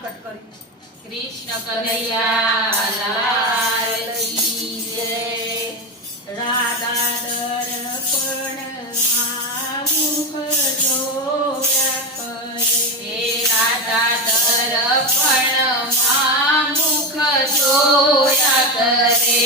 કૃષ્ણ કનૈયા લાલ કી જય. રાધા દર્પણમાં મુખ જોયા કરે. હે રાધા દર્પણમાં મુખ જોયા કરે.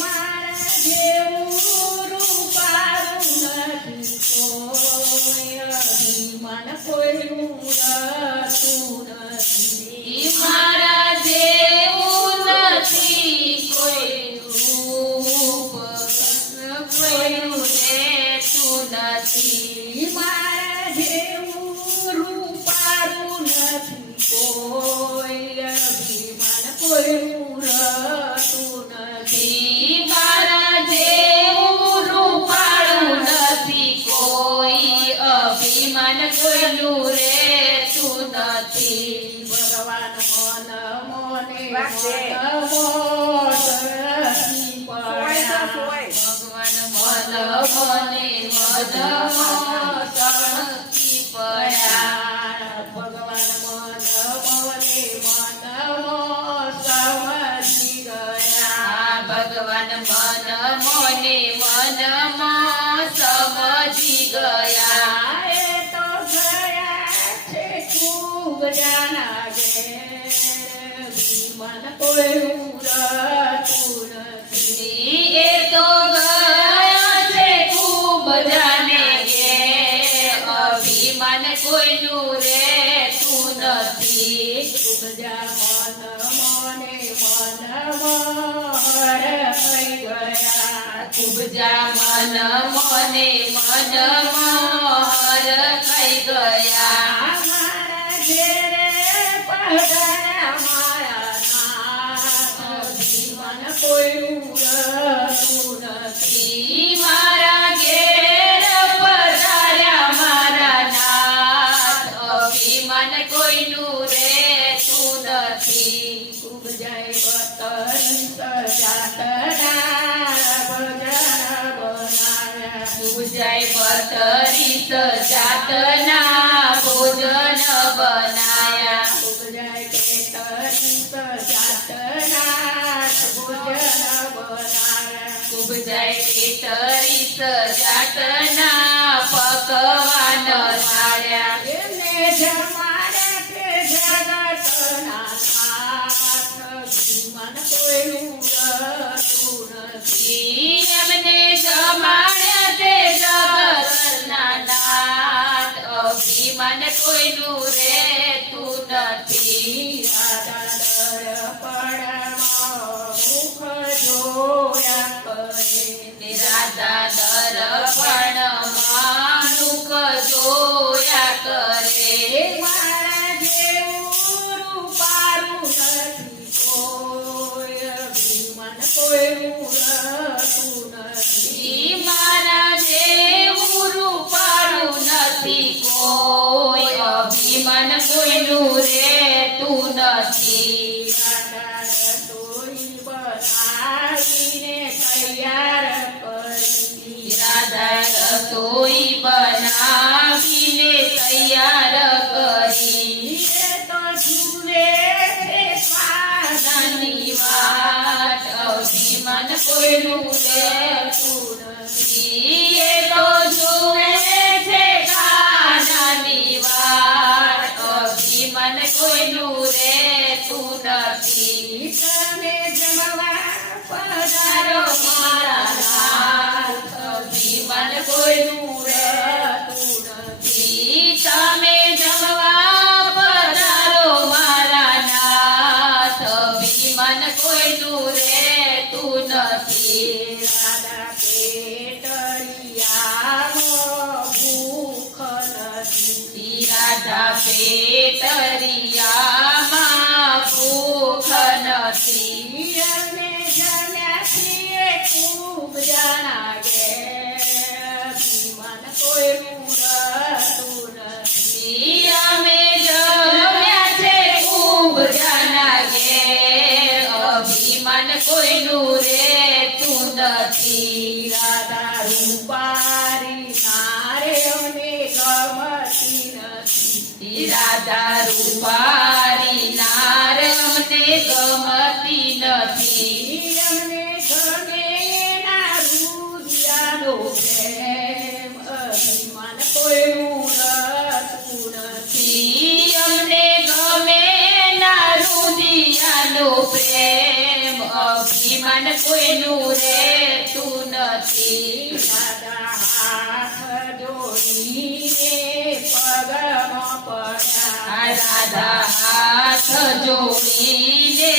મારા જેવું રૂપારું નથી કોઈ, અભિમાન કોઈનું રહેતું નથી. મારા જેવું નથી કોઈ રૂપ, કોઈનું રહેતું નથી. મારા જેવું રૂપારું નથી કોઈ, અભિમાન કોઈનું રહેતું નથી. મારા જેવું રૂપાળું નથી કોઈ, અભિમાન કોઈનું રહેતું નથી. ભગવાન મન મોને વાગે. ભગવાન મન મને મદમોસણકી પડ્યા. ભગવાન મન મોને સમજી ગયા. ભગવાન મન મોને મનમાં સમજી ગયા. એ તો ગયા છે ખૂબ જાના ઘેર, મન કોઈનું રહેતું નથી. એ તો ગયા છે ખૂબ જાને ઘેર, અભિમાન કોઈનું રહેતું નથી. ઉપજા મન મોને મનમોહર થઈ ગયા. ઉપજા મન મોને મનમોહર થઈ ગયા. મારા ઘેરે પધાર્યા મારા નાથ, જીવન કોઈનું રહેતું નથી. મારા ઘેર પધાર્યા મારા નાથ, અભિમાન કોઈનું રહેતું નથી. ઉપજાય પતન સજાતના ભજન બનાવ્યા. ઉપજાય બતરીસ જાતના ભોજન બનાયા. ઉપજાય તેતરીસ જાતના ભોજન બનાવ્યા. ઉપજાય તેતરીસ જાતના પકવાન થાળ્યા. એમને જમાડ્યા તે જગતના નાથ, જીવન કોઈનું રહેતું નથી. એમને જમાડ્યા તે જગતના નાથ, અભિમાન કોઈનું રહેતું નથી. રાધા દર્પણમાં મુખ જોયા કરે. રાધા દર્પણમાં મુખ જોયા કરે. મારા જેવું રૂપારું નથી કોઈ, અભિમાન કોઈનું રહેતું નથી. મારા જેવું રૂપાળું નથી કોઈ, અભિમાન કોઈનું રહેતું નથી. રાધા રસોઈ બનાવીને તૈયાર કરી. રાધા રસોઈ બનાવીને તૈયાર કરી. એ તો જુએ છે નાની વાત, અભિમાન કોઈનું રહેતું નથી. એ તો જુએ છે નાની વાત, અભિમાન કોઈનું રહેતું નથી. તમે જમવા પધારો મારા નાથ, અભિમાન કોઈનું રહેતું નથી. તમે જમવા પધારો મારા નાથ, અભિમાન કોઈનું રહેતું નથી. રાધા પેટરિયામાં ભૂખ નથી. રાધા પેટરિયામાં ભૂખ નથી. અમે જમ્યા છીએ ખૂબ જણા ઘેર, મન કોઈનું રહેતું નથી. અમે જમ્યા છે ખૂબ જાના ઘેર, અભિમાન કોઈનું રહેતું નથી. રાધા રૂપારી નારે અમે ગમતી નથી. રાધા રૂપારી ના ગમતી નથી. અમને ગમે એના રૂદિયાનો પ્રેમ અભિમાન કોઈનું રતું નથી. અમને ગમે ના રુદિયાનો પ્રેમ અભિમાન કોઈનું રહેતું નથી. દાદા હાથ જોડીને પગમાં પડ્યા રાધા હાથ જોડીને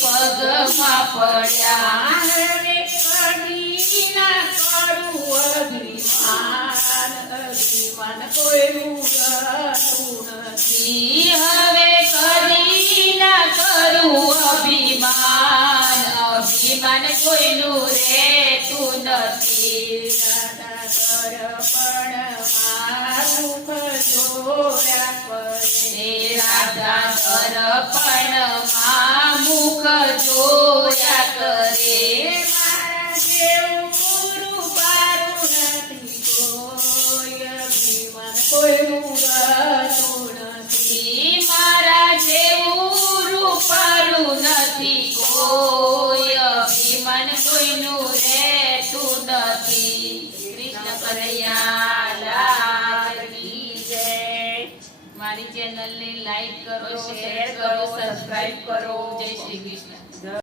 પગમાં પડ્યા. હવે કદી ના કરું અભિમાન અભિમાન કોઈનું રતું નથી. હવે કદી ના કરું અભિમાન અભિમાન કોઈનું રહેતું નથી. દાદા દર્પણમાં મુખ જોયા કરે રાધા દર્પણમાં મુખ જોયા કરે. મારા જેવું પૂરું પારું નથી કોઈ અભિમાન કોઈનું રતું નથી. મારા જેવું રૂપાળું નથી કોઈ અભિમાન કોઈનું રહેતું નથી. કૃષ્ણ કનૈયા લાલ કી જય. મારી ચેનલને લાઈક કરો, શેર કરો, સબસ્ક્રાઇબ કરો. જય શ્રી કૃષ્ણ.